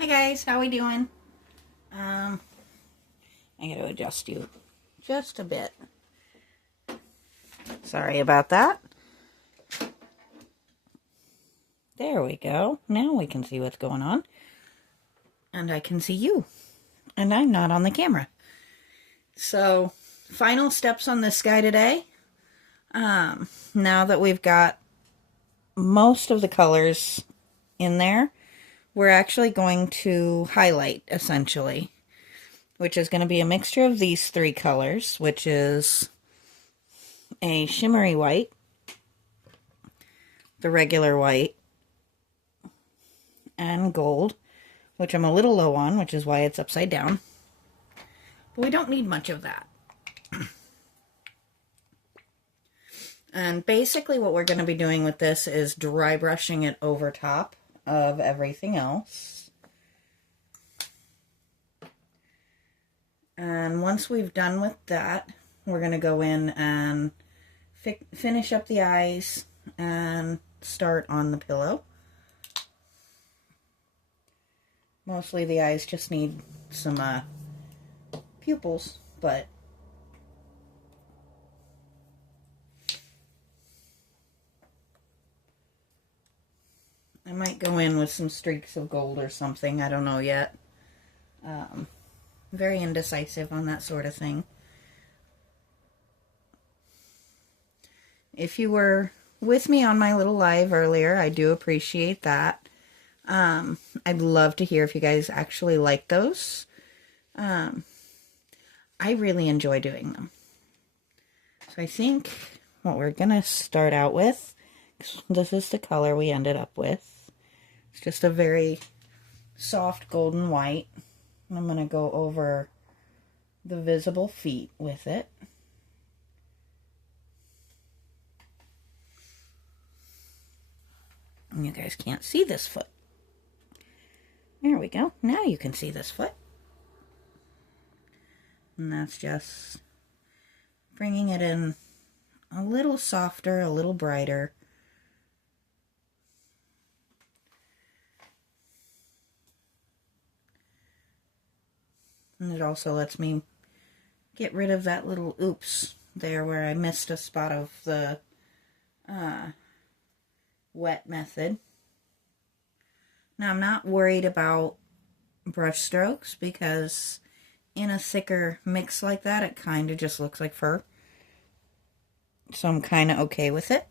Hi guys, how we doing? I gotta adjust you just a bit. Sorry about that. There we go. Now we can see what's going on. And I can see you. And I'm not on the camera. So, final steps on this guy today. Now that we've got most of the colors in there, we're actually going to highlight, essentially, which is going to be a mixture of these three colors, which is a shimmery white, the regular white, and gold, which I'm a little low on, which is why it's upside down. But we don't need much of that. And basically what we're going to be doing with this is dry brushing it over top of everything else. And once we've done with that, we're going to go in and finish up the eyes and start on the pillow. Mostly the eyes just need some pupils, but I might go in with some streaks of gold or something. I don't know yet. Very indecisive on that sort of thing. If you were with me on my little live earlier, I do appreciate that. I'd love to hear if you guys actually like those. I really enjoy doing them. So I think what we're going to start out with, this is the color we ended up with. It's just a very soft golden white. And I'm going to go over the visible feet with it. And you guys can't see this foot. There we go. Now you can see this foot. And that's just bringing it in a little softer, a little brighter. And it also lets me get rid of that little oops there where I missed a spot of the wet method. Now I'm not worried about brush strokes because in a thicker mix like that it kind of just looks like fur. So I'm kind of okay with it.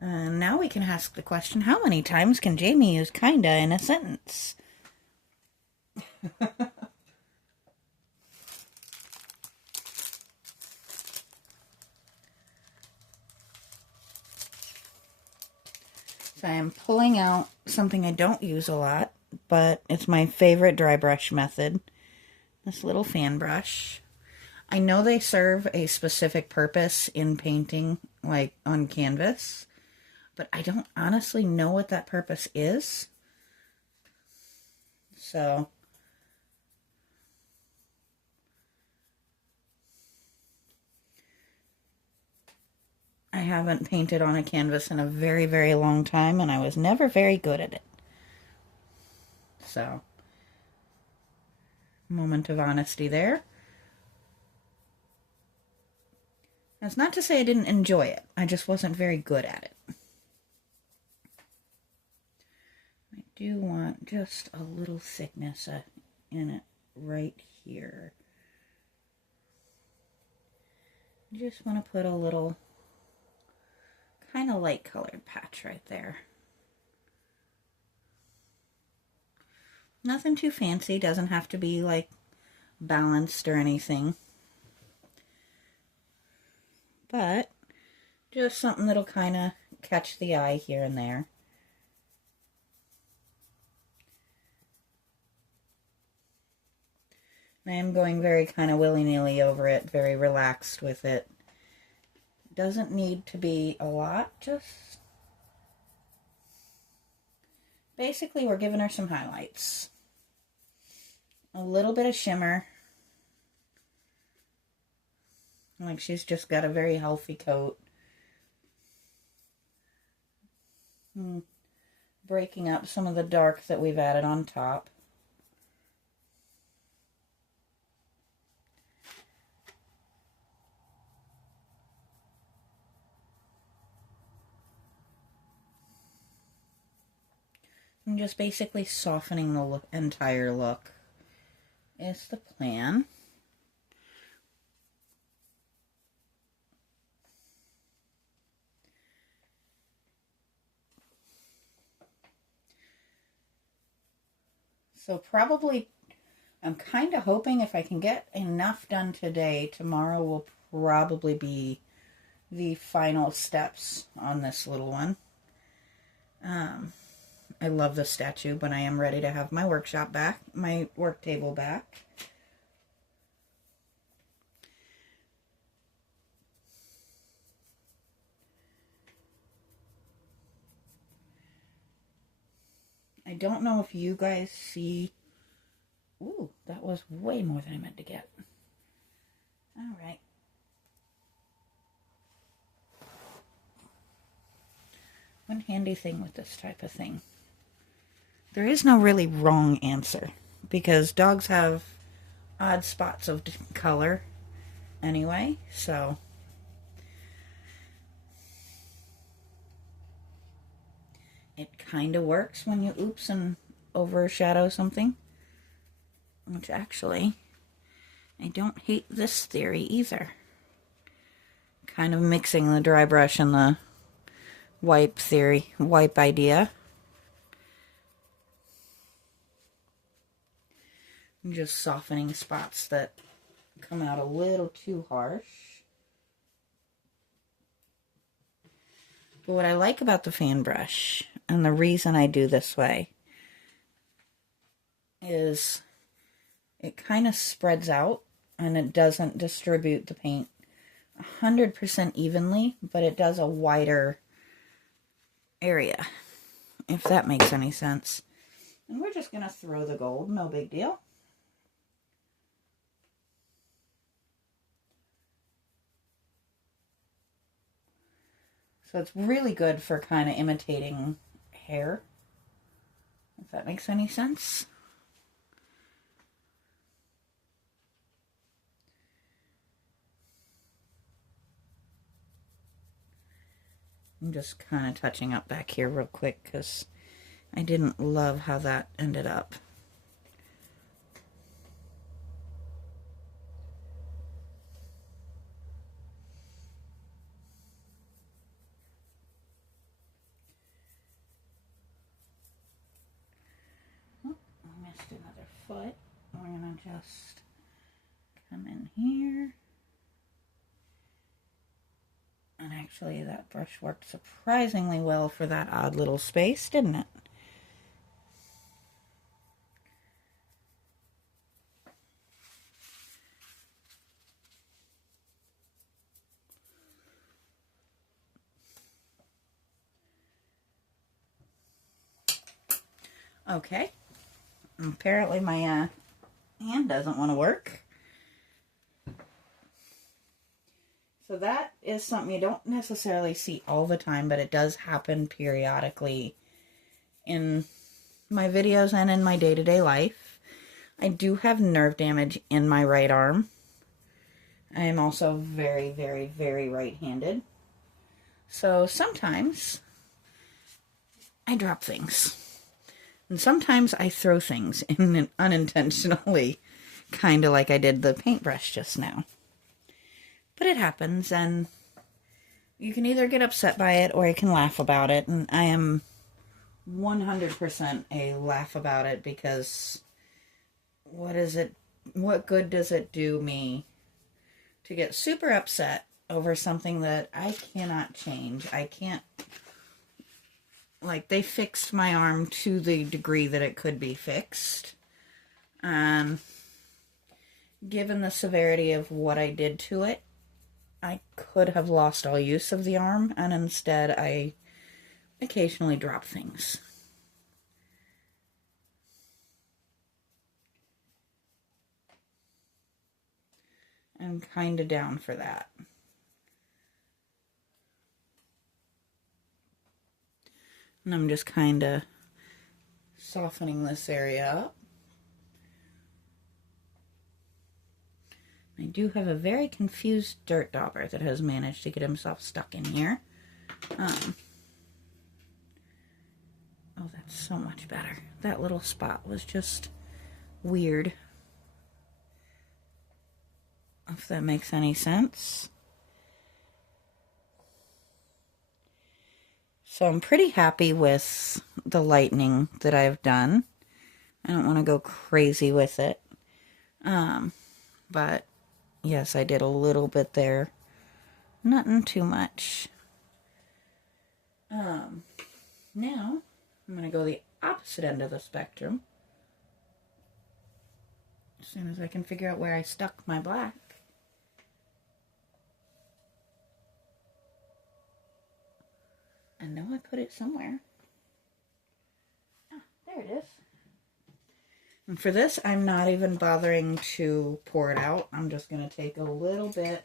And now we can ask the question, how many times can Jamie use kinda in a sentence? So I am pulling out something I don't use a lot, but it's my favorite dry brush method. This little fan brush. I know they serve a specific purpose in painting, like on canvas, but I don't honestly know what that purpose is. So I haven't painted on a canvas in a very, very long time, and I was never very good at it. So, moment of honesty there. That's not to say I didn't enjoy it. I just wasn't very good at it. I do want just a little thickness in it right here. I just want to put a little kind of light colored patch right there. Nothing too fancy, doesn't have to be like balanced or anything. But just something that'll kind of catch the eye here and there. I am going very kind of willy-nilly over it, very relaxed with it. Doesn't need to be a lot, just basically we're giving her some highlights. A little bit of shimmer. Like she's just got a very healthy coat. breaking up some of the dark that we've added on top. I'm just basically softening the entire look is the plan. So probably, I'm kind of hoping if I can get enough done today, tomorrow will probably be the final steps on this little one. I love the statue, but I am ready to have my workshop back, my work table back. I don't know if you guys see... Ooh, that was way more than I meant to get. All right. One handy thing with this type of thing. There is no really wrong answer, because dogs have odd spots of color anyway, so... It kind of works when you oops and overshadow something. Which actually, I don't hate this theory either. Kind of mixing the dry brush and the wipe idea. I'm just softening spots that come out a little too harsh. But what I like about the fan brush, and the reason I do this way, is it kind of spreads out and it doesn't distribute the paint 100% evenly, but it does a wider area, if that makes any sense. And we're just going to throw the gold, no big deal. So it's really good for kind of imitating hair, if that makes any sense. I'm just kind of touching up back here real quick because I didn't love how that ended up. Oh, I missed another foot. We're going to just come in here. And actually that brush worked surprisingly well for that odd little space, didn't it? Okay. Apparently my hand doesn't want to work. So that is something you don't necessarily see all the time, but it does happen periodically in my videos and in my day-to-day life. I do have nerve damage in my right arm. I am also very, very, very right-handed. So sometimes I drop things. And sometimes I throw things unintentionally, kind of like I did the paintbrush just now. But it happens, and you can either get upset by it or you can laugh about it. And I am 100% a laugh about it, because what good does it do me to get super upset over something that I cannot change? I can't, like, they fixed my arm to the degree that it could be fixed. Given the severity of what I did to it, I could have lost all use of the arm, and instead I occasionally drop things. I'm kind of down for that. And I'm just kind of softening this area up. I do have a very confused dirt dauber that has managed to get himself stuck in here. Oh, that's so much better. That little spot was just weird. If that makes any sense. So I'm pretty happy with the lightning that I've done. I don't want to go crazy with it. But yes, I did a little bit there. Nothing too much. Now I'm going to go the opposite end of the spectrum. As soon as I can figure out where I stuck my black. I know I put it somewhere. Ah, there it is. And for this, I'm not even bothering to pour it out. I'm just going to take a little bit.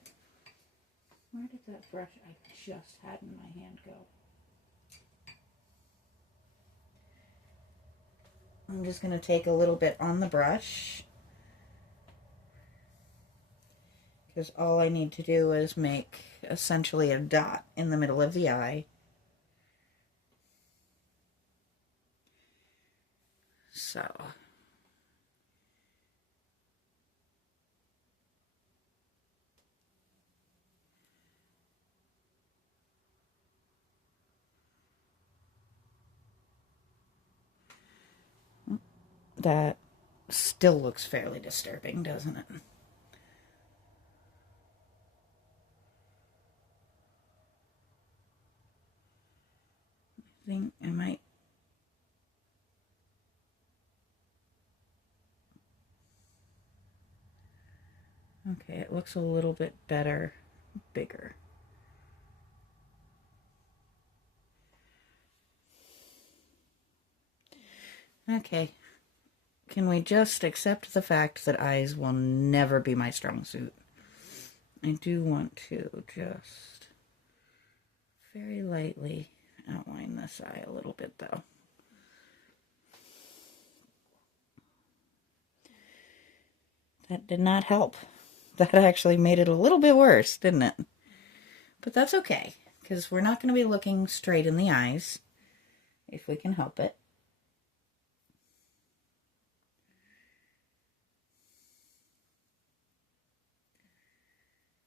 Where did that brush I just had in my hand go? I'm just going to take a little bit on the brush. Because all I need to do is make essentially a dot in the middle of the eye. So, that still looks fairly disturbing, doesn't it? I think I might. Okay, it looks a little bit better, bigger. Okay, can we just accept the fact that eyes will never be my strong suit? I do want to just very lightly outline this eye a little bit, though. That did not help. That actually made it a little bit worse, didn't it? But that's okay, because we're not going to be looking straight in the eyes, if we can help it.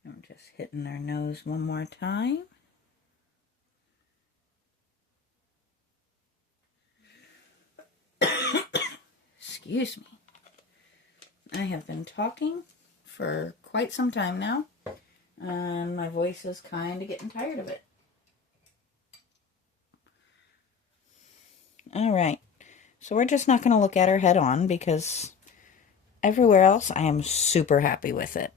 I'm just hitting our nose one more time. Excuse me. I have been talking for quite some time now, and my voice is kind of getting tired of it. All right, so we're just not going to look at her head on because everywhere else I am super happy with it.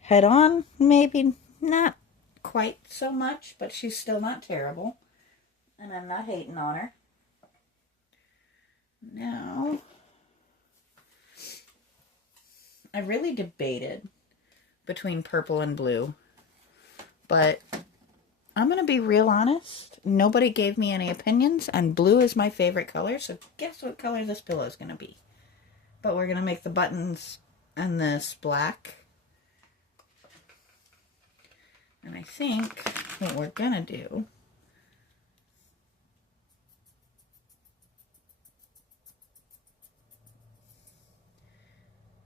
Head on, maybe not quite so much, but she's still not terrible, and I'm not hating on her. Now, I really debated between purple and blue, but I'm going to be real honest. Nobody gave me any opinions, and blue is my favorite color, so guess what color this pillow is going to be. But we're going to make the buttons and this black. And I think what we're going to do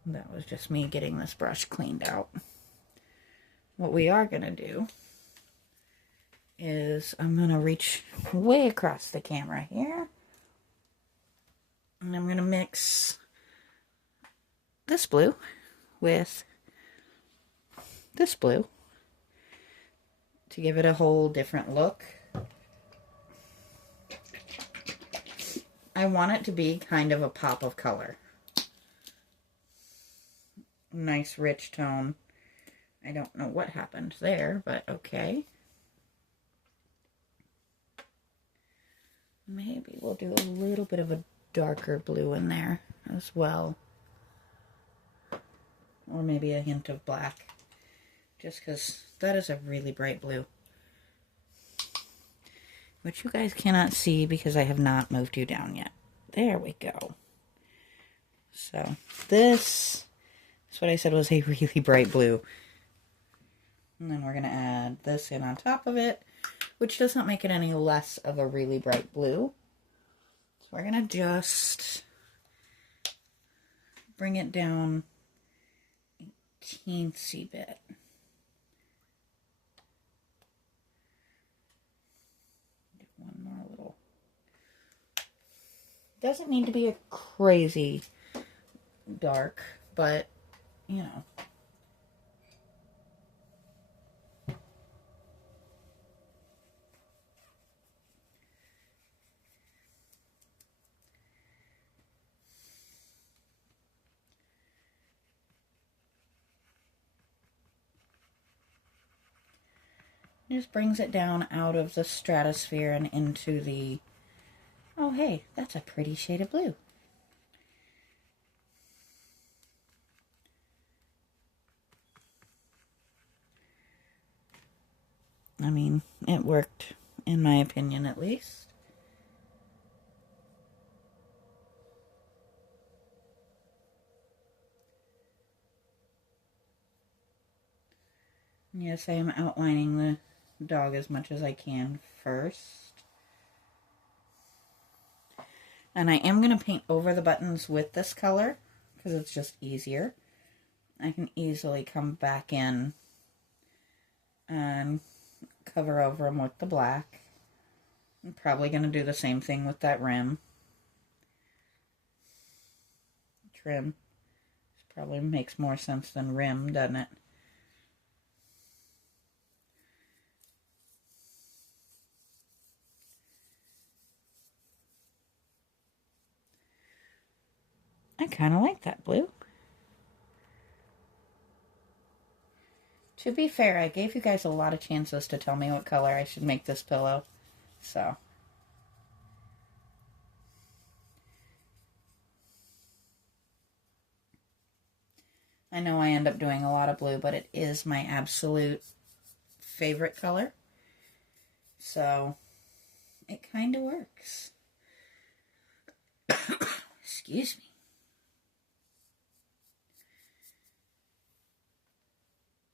that was just me getting this brush cleaned out. What we are going to do is I'm going to reach way across the camera here. And I'm going to mix this blue with this blue to give it a whole different look. I want it to be kind of a pop of color. Nice rich tone. I don't know what happened there, but okay. Maybe we'll do a little bit of a darker blue in there as well. Or maybe a hint of black. Just because that is a really bright blue. Which you guys cannot see because I have not moved you down yet. There we go. So this is what I said was a really bright blue. And then we're going to add this in on top of it, which does not make it any less of a really bright blue. So we're going to just bring it down a teensy bit. Get one more little. Doesn't need to be a crazy dark, but you know. Just brings it down out of the stratosphere and into the, oh hey, that's a pretty shade of blue. I mean, it worked, in my opinion at least. Yes, I am outlining the dog as much as I can first. And I am going to paint over the buttons with this color because it's just easier. I can easily come back in and cover over them with the black. I'm probably going to do the same thing with that rim. Trim. This probably makes more sense than rim, doesn't it? I kind of like that blue. To be fair, I gave you guys a lot of chances to tell me what color I should make this pillow. So. I know I end up doing a lot of blue, but it is my absolute favorite color. So, it kind of works. Excuse me.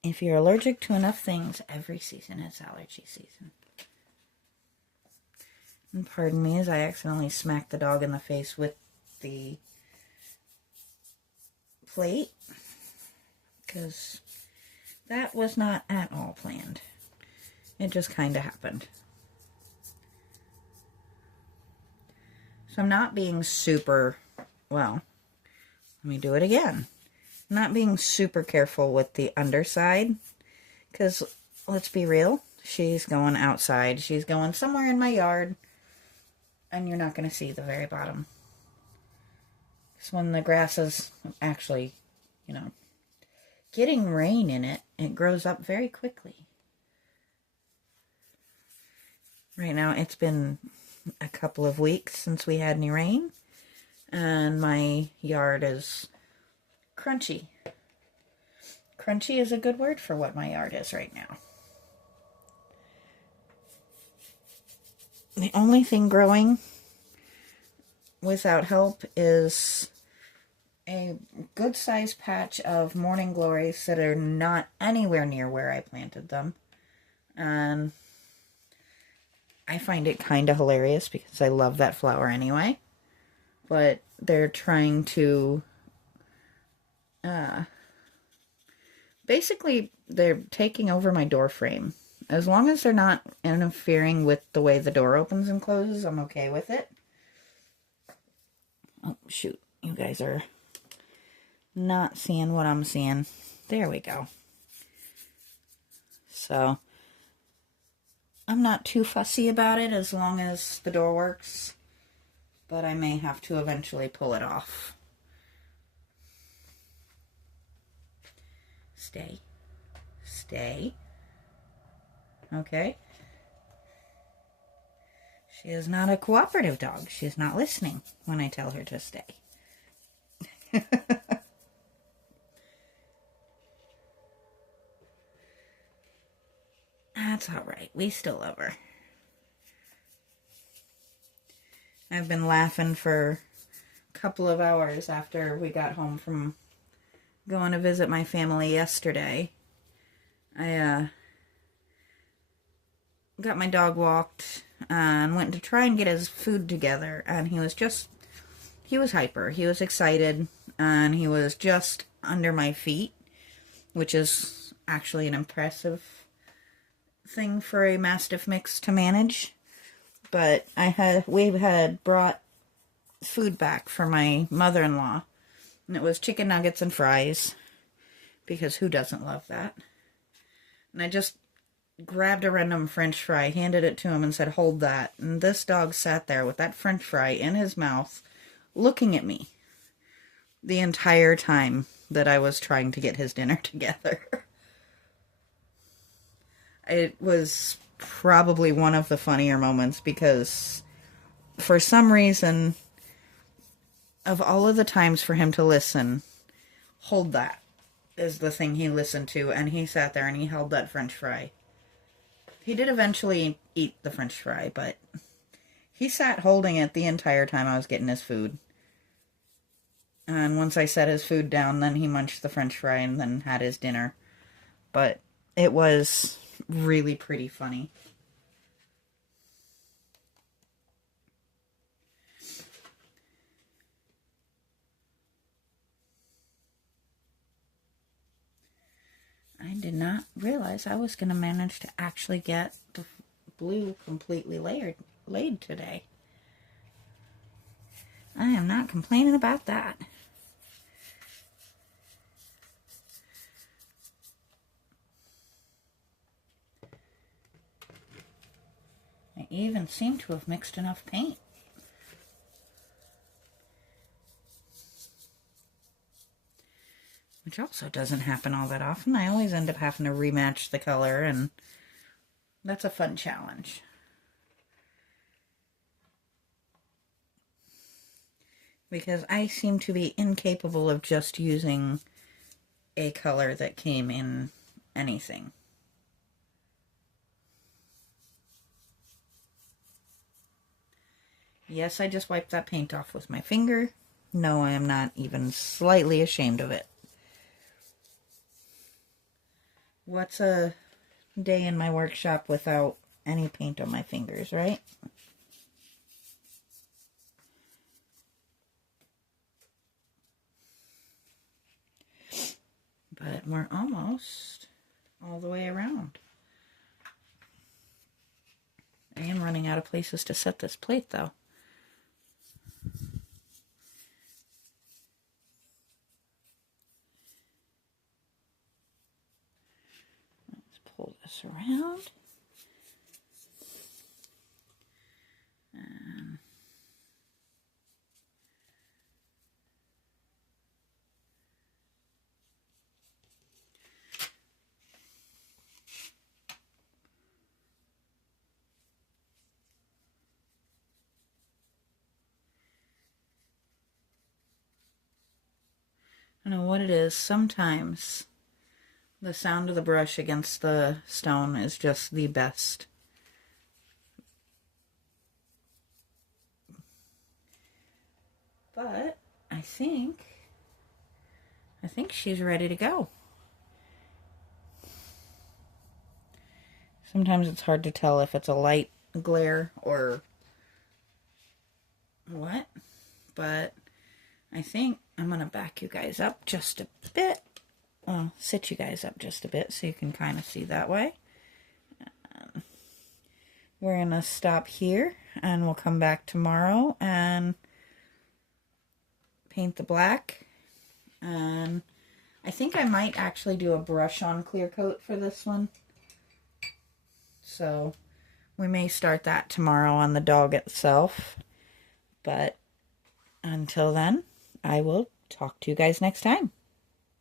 If you're allergic to enough things, every season is allergy season. And pardon me as I accidentally smacked the dog in the face with the plate, because that was not at all planned. It just kind of happened. So I'm not being super, well, let me do it again. I'm not being super careful with the underside, because let's be real, she's going outside. She's going somewhere in my yard, and you're not going to see the very bottom. Because when the grass is actually, you know, getting rain in it, it grows up very quickly. Right now, it's been a couple of weeks since we had any rain, and my yard is crunchy. Crunchy is a good word for what my yard is right now. The only thing growing without help is a good sized patch of morning glories that are not anywhere near where I planted them. And I find it kind of hilarious because I love that flower anyway. But they're trying to basically they're taking over my door frame. As long as they're not interfering with the way the door opens and closes, I'm okay with it. Oh, shoot. You guys are not seeing what I'm seeing. There we go. So, I'm not too fussy about it as long as the door works. But I may have to eventually pull it off. Stay. Stay. Okay. She is not a cooperative dog. She is not listening when I tell her to stay. That's all right. We still love her. I've been laughing for couple of hours after we got home from going to visit my family yesterday. I got my dog walked and went to try and get his food together, and he was hyper. He was excited, and he was just under my feet, which is actually an impressive thing for a Mastiff mix to manage. But we had brought food back for my mother-in-law, and it was chicken nuggets and fries, because who doesn't love that? And I just grabbed a random French fry, handed it to him, and said, "Hold that." And this dog sat there with that French fry in his mouth, looking at me the entire time that I was trying to get his dinner together. It was probably one of the funnier moments, because for some reason, of all of the times for him to listen, "Hold that" is the thing he listened to, and he sat there and he held that French fry. He did eventually eat the French fry, but he sat holding it the entire time I was getting his food. And once I set his food down, then he munched the French fry and then had his dinner. But it was really pretty funny. I did not realize I was going to manage to actually get the blue completely laid today. I am not complaining about that. I even seem to have mixed enough paint. Which also doesn't happen all that often. I always end up having to rematch the color, and that's a fun challenge. Because I seem to be incapable of just using a color that came in anything. Yes, I just wiped that paint off with my finger. No, I am not even slightly ashamed of it. What's a day in my workshop without any paint on my fingers, right? But we're almost all the way around. I am running out of places to set this plate, though. Let's pull this around. And I don't know what it is. Sometimes the sound of the brush against the stone is just the best. But I think she's ready to go. Sometimes it's hard to tell if it's a light glare or what, but I think I'm going to back you guys up just a bit. Well, sit you guys up just a bit so you can kind of see that way. We're going to stop here, and we'll come back tomorrow and paint the black. And I think I might actually do a brush on clear coat for this one. So we may start that tomorrow on the dog itself. But until then, I will talk to you guys next time.